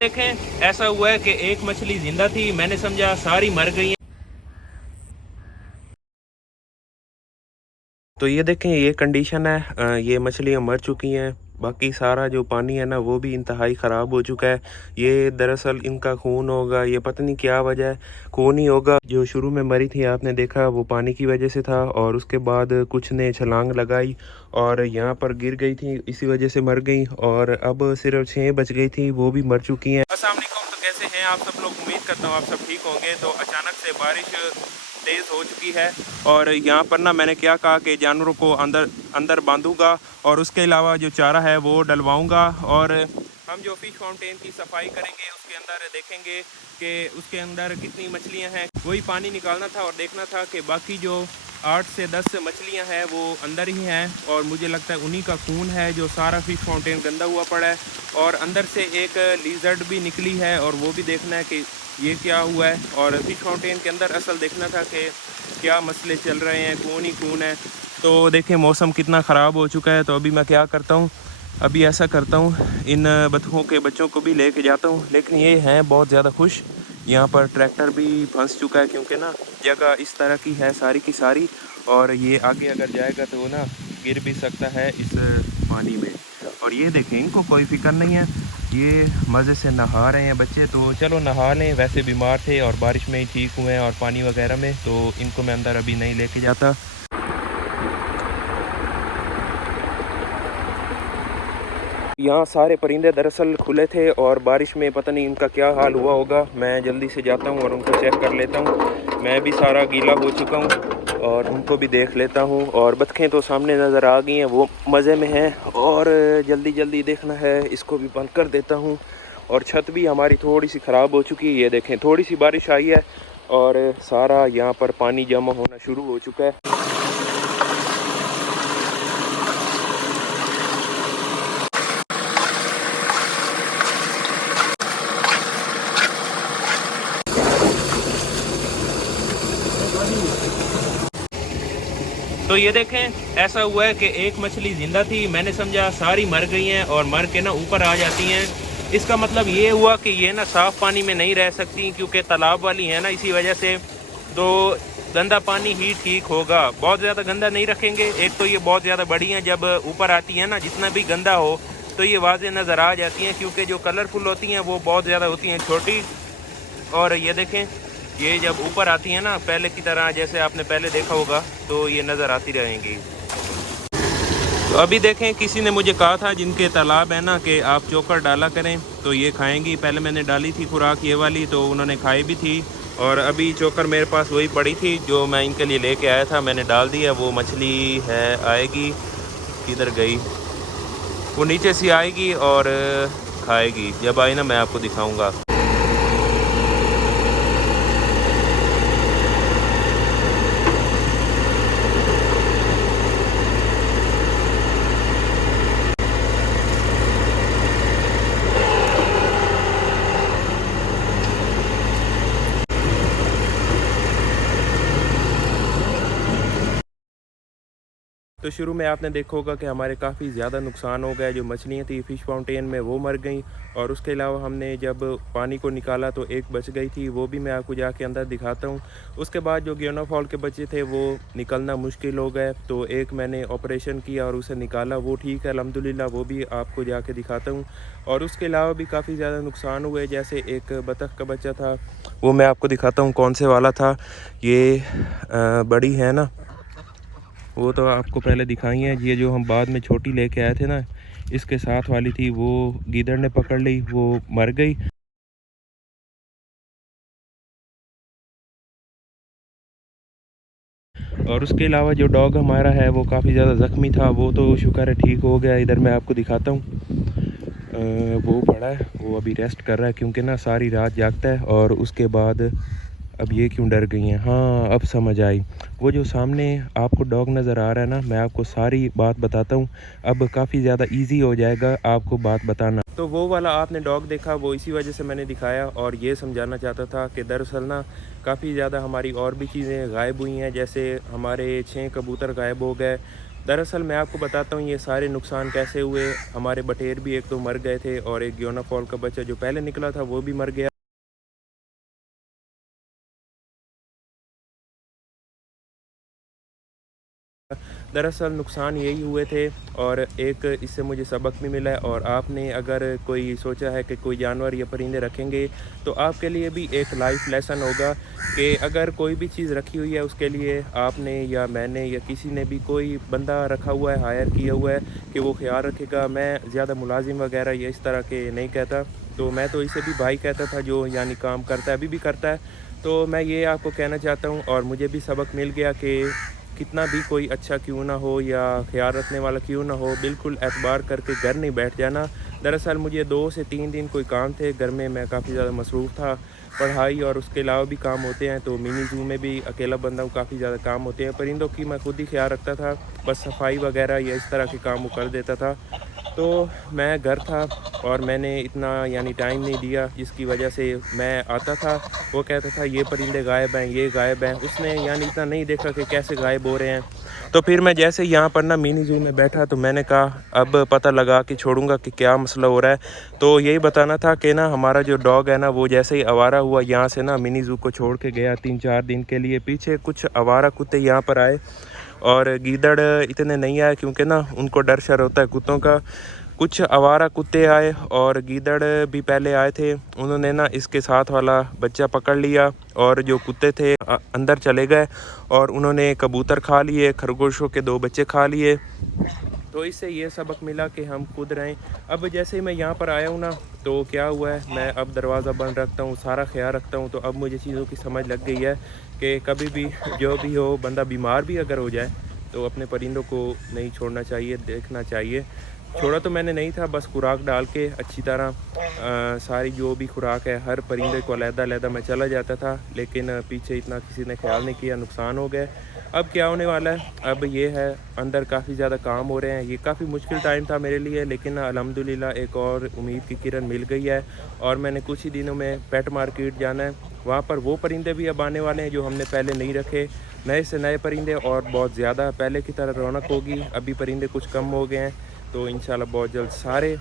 देखें, ऐसा हुआ है कि एक मछली जिंदा थी, मैंने समझा सारी मर गई हैं। तो ये देखें, ये कंडीशन है। ये मछलियाँ मर चुकी हैं। बाकी सारा जो पानी है ना वो भी इंतहाई ख़राब हो चुका है। ये दरअसल इनका खून होगा, ये पता नहीं क्या वजह है, खून ही होगा। जो शुरू में मरी थी आपने देखा वो पानी की वजह से था, और उसके बाद कुछ ने छलांग लगाई और यहाँ पर गिर गई थी, इसी वजह से मर गई। और अब सिर्फ 6 बच गई थी, वो भी मर चुकी हैं। अस्सलाम वालेकुम। तो कैसे हैं आप सब लोग? उम्मीद करता हूँ आप सब ठीक होंगे। तो अचानक से बारिश तेज़ हो चुकी है, और यहाँ पर ना मैंने क्या कहा कि जानवरों को अंदर अंदर बांधूंगा और उसके अलावा जो चारा है वो डलवाऊंगा। और हम जो फ़िश फाउंटेन की सफाई करेंगे उसके अंदर देखेंगे कि उसके अंदर कितनी मछलियाँ हैं। वही पानी निकालना था और देखना था कि बाकी जो 8 से 10 मछलियाँ हैं वो अंदर ही हैं, और मुझे लगता है उन्हीं का खून है जो सारा फ़िश फाउंटेन गंदा हुआ पड़ा है। और अंदर से एक लिजर्ड भी निकली है, और वो भी देखना है कि ये क्या हुआ है। और फ़िश फाउंटेन के अंदर असल देखना था कि क्या मसले चल रहे हैं, खून ही खून है। तो देखें मौसम कितना ख़राब हो चुका है। तो अभी मैं क्या करता हूँ, अभी ऐसा करता हूँ, इन बतखों के बच्चों को भी लेके जाता हूँ। लेकिन ये हैं बहुत ज़्यादा खुश। यहाँ पर ट्रैक्टर भी फंस चुका है, क्योंकि ना जगह इस तरह की है सारी की सारी, और ये आगे अगर जाएगा तो वो ना गिर भी सकता है इस पानी में। और ये देखें, इनको कोई फिक्र नहीं है, ये मज़े से नहा रहे हैं बच्चे। तो चलो नहा लें, वैसे बीमार थे और बारिश में ही ठीक हुए हैं और पानी वगैरह में, तो इनको मैं अंदर अभी नहीं लेके जाता। यहाँ सारे परिंदे दरअसल खुले थे, और बारिश में पता नहीं इनका क्या हाल हुआ होगा। मैं जल्दी से जाता हूँ और उनको चेक कर लेता हूँ। मैं भी सारा गीला हो चुका हूँ और उनको भी देख लेता हूँ। और बतखें तो सामने नज़र आ गई हैं, वो मज़े में हैं। और जल्दी जल्दी देखना है, इसको भी बंद कर देता हूँ। और छत भी हमारी थोड़ी सी ख़राब हो चुकी है। ये देखें, थोड़ी सी बारिश आई है और सारा यहाँ पर पानी जमा होना शुरू हो चुका है। तो ये देखें, ऐसा हुआ है कि एक मछली ज़िंदा थी, मैंने समझा सारी मर गई हैं और मर के ना ऊपर आ जाती हैं। इसका मतलब ये हुआ कि ये ना साफ़ पानी में नहीं रह सकती, क्योंकि तालाब वाली है ना, इसी वजह से। तो गंदा पानी ही ठीक होगा, बहुत ज़्यादा गंदा नहीं रखेंगे। एक तो ये बहुत ज़्यादा बड़ी हैं, जब ऊपर आती हैं ना जितना भी गंदा हो तो ये वाज़े नज़र आ जाती हैं, क्योंकि जो कलरफुल होती हैं वो बहुत ज़्यादा होती हैं छोटी। और ये देखें, ये जब ऊपर आती हैं ना पहले की तरह, जैसे आपने पहले देखा होगा, तो ये नज़र आती रहेंगी। तो अभी देखें, किसी ने मुझे कहा था जिनके तालाब है ना कि आप चोकर डाला करें तो ये खाएंगी। पहले मैंने डाली थी खुराक ये वाली, तो उन्होंने खाई भी थी। और अभी चोकर मेरे पास वही पड़ी थी जो मैं इनके लिए लेके आया था, मैंने डाल दिया। वो मछली है, आएगी, किधर गई, वो नीचे से आएगी और खाएगी। जब आई ना मैं आपको दिखाऊँगा। तो शुरू में आपने देखा होगा कि हमारे काफ़ी ज़्यादा नुकसान हो गया। जो मछलियाँ थी फ़िश फाउंटेन में वो मर गईं, और उसके अलावा हमने जब पानी को निकाला तो एक बच गई थी, वो भी मैं आपको जाके अंदर दिखाता हूँ। उसके बाद जो गियोनाफॉल के बच्चे थे वो निकलना मुश्किल हो गए, तो एक मैंने ऑपरेशन किया और उसे निकाला, वो ठीक है अल्हम्दुलिल्लाह, वो भी आपको जाके दिखाता हूँ। और उसके अलावा भी काफ़ी ज़्यादा नुकसान हुए, जैसे एक बतख का बच्चा था, वो मैं आपको दिखाता हूँ कौन से वाला था। ये बड़ी है ना, वो तो आपको पहले दिखाई है। ये जो हम बाद में छोटी लेके आए थे ना, इसके साथ वाली थी, वो गीदड़ ने पकड़ ली, वो मर गई। और उसके अलावा जो डॉग हमारा है वो काफ़ी ज़्यादा ज़ख्मी था, वो तो शुक्र है ठीक हो गया। इधर मैं आपको दिखाता हूँ, वो पड़ा है, वो अभी रेस्ट कर रहा है, क्योंकि ना सारी रात जागता है। और उसके बाद अब ये क्यों डर गई हैं, हाँ अब समझ आई। वो जो सामने आपको डॉग नज़र आ रहा है ना, मैं आपको सारी बात बताता हूँ, अब काफ़ी ज़्यादा इजी हो जाएगा आपको बात बताना। तो वो वाला आपने डॉग देखा, वो इसी वजह से मैंने दिखाया, और ये समझाना चाहता था कि दरअसल ना काफ़ी ज़्यादा हमारी और भी चीज़ें गायब हुई हैं। जैसे हमारे 6 कबूतर गायब हो गए, दरअसल मैं आपको बताता हूँ ये सारे नुकसान कैसे हुए। हमारे बटेर भी एक तो मर गए थे और एक ग्योनाफॉल का बच्चा जो पहले निकला था वो भी मर गया। दरअसल नुकसान यही हुए थे और एक इससे मुझे सबक भी मिला है। और आपने अगर कोई सोचा है कि कोई जानवर या परिंदे रखेंगे तो आपके लिए भी एक लाइफ लेसन होगा कि अगर कोई भी चीज़ रखी हुई है उसके लिए आपने या मैंने या किसी ने भी कोई बंदा रखा हुआ है, हायर किया हुआ है कि वो ख्याल रखेगा। मैं ज़्यादा मुलाजिम वगैरह या इस तरह के नहीं कहता, तो मैं तो इसे भी भाई कहता था जो यानी काम करता है, अभी भी करता है। तो मैं ये आपको कहना चाहता हूँ और मुझे भी सबक मिल गया कि कितना भी कोई अच्छा क्यों ना हो या ख्याल रखने वाला क्यों ना हो, बिल्कुल एतबार करके घर नहीं बैठ जाना। दरअसल मुझे 2 से 3 दिन कोई काम थे घर में, मैं काफ़ी ज़्यादा मसरूफ़ था, पढ़ाई और उसके अलावा भी काम होते हैं। तो मिनी ज़ू में भी अकेला बंदा को काफ़ी ज़्यादा काम होते हैं। परिंदों की मैं खुद ही ख्याल रखता था, बस सफाई वगैरह या इस तरह के काम वो कर देता था। तो मैं घर था और मैंने इतना यानी टाइम नहीं दिया, जिसकी वजह से मैं आता था, वो कहता था ये परिंदे गायब हैं, ये गायब हैं। उसने यानी इतना नहीं देखा कि कैसे गायब हो रहे हैं। तो फिर मैं जैसे यहाँ पर ना मिनी ज़ू में बैठा तो मैंने कहा अब पता लगा कि छोड़ूंगा कि क्या मसला हो रहा है। तो यही बताना था कि ना हमारा जो डॉग है ना वो जैसे ही आवारा हुआ यहाँ से ना मिनी ज़ू को छोड़ के गया 3-4 दिन के लिए। पीछे कुछ आवारा कुत्ते यहाँ पर आए और गीदड़ इतने नहीं आए क्योंकि ना उनको डर शर होता है कुत्तों का। कुछ आवारा कुत्ते आए और गीदड़ भी पहले आए थे, उन्होंने ना इसके साथ वाला बच्चा पकड़ लिया और जो कुत्ते थे अंदर चले गए और उन्होंने कबूतर खा लिए, खरगोशों के 2 बच्चे खा लिए। तो इससे ये सबक मिला कि हम खुद रहें। अब जैसे ही मैं यहाँ पर आया हूँ ना तो क्या हुआ है, मैं अब दरवाज़ा बंद रखता हूँ, सारा ख्याल रखता हूँ। तो अब मुझे चीज़ों की समझ लग गई है कि कभी भी जो भी हो, बंदा बीमार भी अगर हो जाए तो अपने परिंदों को नहीं छोड़ना चाहिए, देखना चाहिए। छोड़ा तो मैंने नहीं था, बस खुराक डाल के अच्छी तरह सारी जो भी खुराक है हर परिंदे को अलग-अलग मैं चला जाता था, लेकिन पीछे इतना किसी ने ख्याल नहीं किया, नुकसान हो गए। अब क्या होने वाला है, अब ये है अंदर काफ़ी ज़्यादा काम हो रहे हैं। ये काफ़ी मुश्किल टाइम था मेरे लिए, लेकिन अल्हम्दुलिल्लाह एक और उम्मीद की किरण मिल गई है और मैंने कुछ ही दिनों में पेट मार्केट जाना है। वहाँ पर वो परिंदे भी अब आने वाले हैं जो हमने पहले नहीं रखे, नए से नए परिंदे और बहुत ज़्यादा पहले की तरह रौनक होगी। अभी परिंदे कुछ कम हो गए हैं, तो इंशाल्लाह बहुत जल्द सारे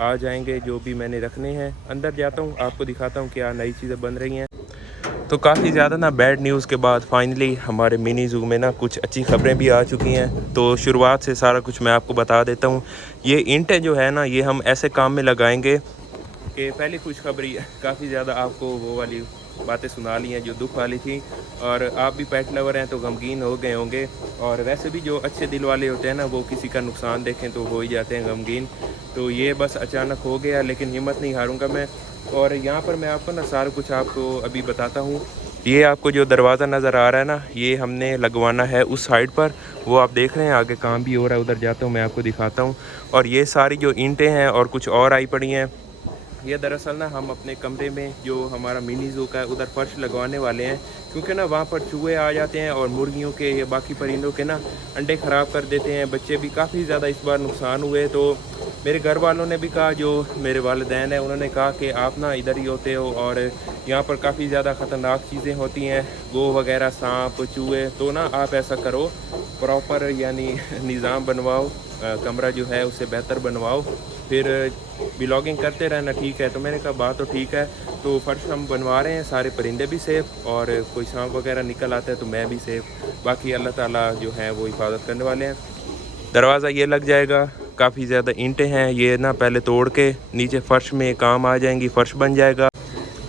आ जाएंगे जो भी मैंने रखने हैं। अंदर जाता हूँ, आपको दिखाता हूँ क्या नई चीज़ें बन रही हैं। तो काफ़ी ज़्यादा ना बैड न्यूज़ के बाद फाइनली हमारे मिनी ज़ू में ना कुछ अच्छी खबरें भी आ चुकी हैं। तो शुरुआत से सारा कुछ मैं आपको बता देता हूँ। ये ईंटें जो है ना ये हम ऐसे काम में लगाएंगे कि पहली खुशखबरी काफ़ी ज़्यादा आपको वो वाली बातें सुना ली हैं जो दुख वाली थी, और आप भी पेट लवर हैं तो गमगीन हो गए होंगे। और वैसे भी जो अच्छे दिल वाले होते हैं ना वो किसी का नुकसान देखें तो हो ही जाते हैं गमगीन। तो ये बस अचानक हो गया, लेकिन हिम्मत नहीं हारूंगा मैं। और यहाँ पर मैं आपको ना सारा कुछ आपको अभी बताता हूँ। ये आपको जो दरवाज़ा नज़र आ रहा है ना ये हमने लगवाना है उस साइड पर, वो आप देख रहे हैं आगे काम भी हो रहा है। उधर जाता हूँ मैं आपको दिखाता हूँ। और ये सारी जो ईंटें हैं और कुछ और आई पड़ी हैं, ये दरअसल ना हम अपने कमरे में जो हमारा मिनी ज़ू का है उधर फर्श लगवाने वाले हैं, क्योंकि ना वहाँ पर चूहे आ जाते हैं और मुर्गियों के या बाकी परिंदों के ना अंडे ख़राब कर देते हैं। बच्चे भी काफ़ी ज़्यादा इस बार नुकसान हुए। तो मेरे घर वालों ने भी कहा, जो मेरे वालिदैन हैं उन्होंने कहा कि आप ना इधर ही होते हो और यहाँ पर काफ़ी ज़्यादा ख़तरनाक चीज़ें होती हैं, गो वगैरह, सांप, चूहे। तो ना आप ऐसा करो, प्रॉपर यानी निज़ाम बनवाओ, कमरा जो है उसे बेहतर बनवाओ, फिर ब्लॉगिंग करते रहना, ठीक है। तो मैंने कहा बात तो ठीक है। तो फर्श हम बनवा रहे हैं, सारे परिंदे भी सेफ़ और कोई सांप वगैरह निकल आता है तो मैं भी सेफ़। बाकी अल्लाह ताला जो है वो हिफाजत करने वाले हैं। दरवाज़ा ये लग जाएगा, काफ़ी ज़्यादा ईंटें हैं, ये ना पहले तोड़ के नीचे फ़र्श में काम आ जाएंगी, फ़र्श बन जाएगा।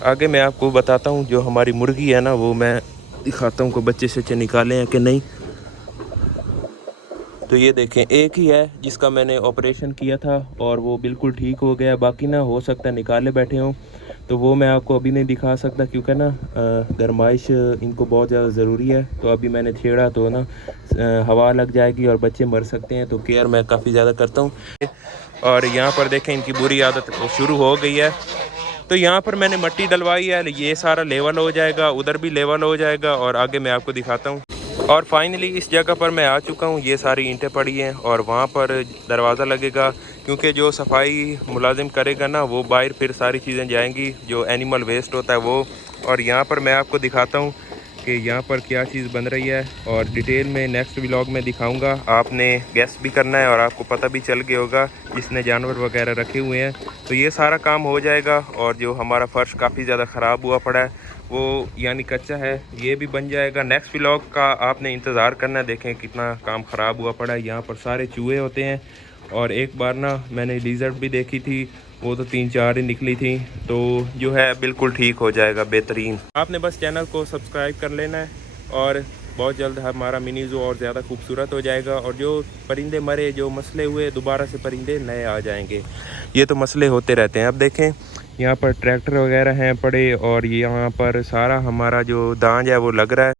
आगे मैं आपको बताता हूँ जो हमारी मुर्गी है ना वो मैं दिखाता हूँ को बच्चे से निकाले हैं कि नहीं। तो ये देखें, एक ही है जिसका मैंने ऑपरेशन किया था और वो बिल्कुल ठीक हो गया, बाकी ना हो सकता है निकाले बैठे हों। तो वो मैं आपको अभी नहीं दिखा सकता क्योंकि ना गरमाइश इनको बहुत ज़्यादा ज़रूरी है। तो अभी मैंने छेड़ा तो ना हवा लग जाएगी और बच्चे मर सकते हैं, तो केयर मैं काफ़ी ज़्यादा करता हूँ। और यहाँ पर देखें इनकी बुरी आदत शुरू हो गई है। तो यहाँ पर मैंने मिट्टी डलवाई है, ये सारा लेवल हो जाएगा, उधर भी लेवल हो जाएगा और आगे मैं आपको दिखाता हूँ। और फाइनली इस जगह पर मैं आ चुका हूँ, ये सारी ईंटें पड़ी हैं और वहाँ पर दरवाज़ा लगेगा, क्योंकि जो सफाई मुलाजिम करेगा ना वो बाहर फिर सारी चीज़ें जाएंगी, जो एनिमल वेस्ट होता है वो। और यहाँ पर मैं आपको दिखाता हूँ कि यहाँ पर क्या चीज़ बन रही है, और डिटेल में नेक्स्ट व्लॉग में दिखाऊंगा। आपने गेस भी करना है और आपको पता भी चल गया होगा जिसने जानवर वगैरह रखे हुए हैं। तो ये सारा काम हो जाएगा, और जो हमारा फ़र्श काफ़ी ज़्यादा ख़राब हुआ पड़ा है वो यानी कच्चा है, ये भी बन जाएगा। नेक्स्ट व्लॉग का आपने इंतज़ार करना है, देखें कितना काम ख़राब हुआ पड़ा है। यहाँ पर सारे चूहे होते हैं, और एक बार ना मैंने लिज़र्ड भी देखी थी, वो तो 3-4 ही निकली थी। तो जो है बिल्कुल ठीक हो जाएगा, बेहतरीन। आपने बस चैनल को सब्सक्राइब कर लेना है, और बहुत जल्द हमारा मिनी ज़ू और ज़्यादा खूबसूरत हो जाएगा, और जो परिंदे मरे, जो मसले हुए, दोबारा से परिंदे नए आ जाएंगे। ये तो मसले होते रहते हैं। अब देखें यहाँ पर ट्रैक्टर वगैरह हैं पड़े, और यहाँ पर सारा हमारा जो दांज है वो लग रहा है।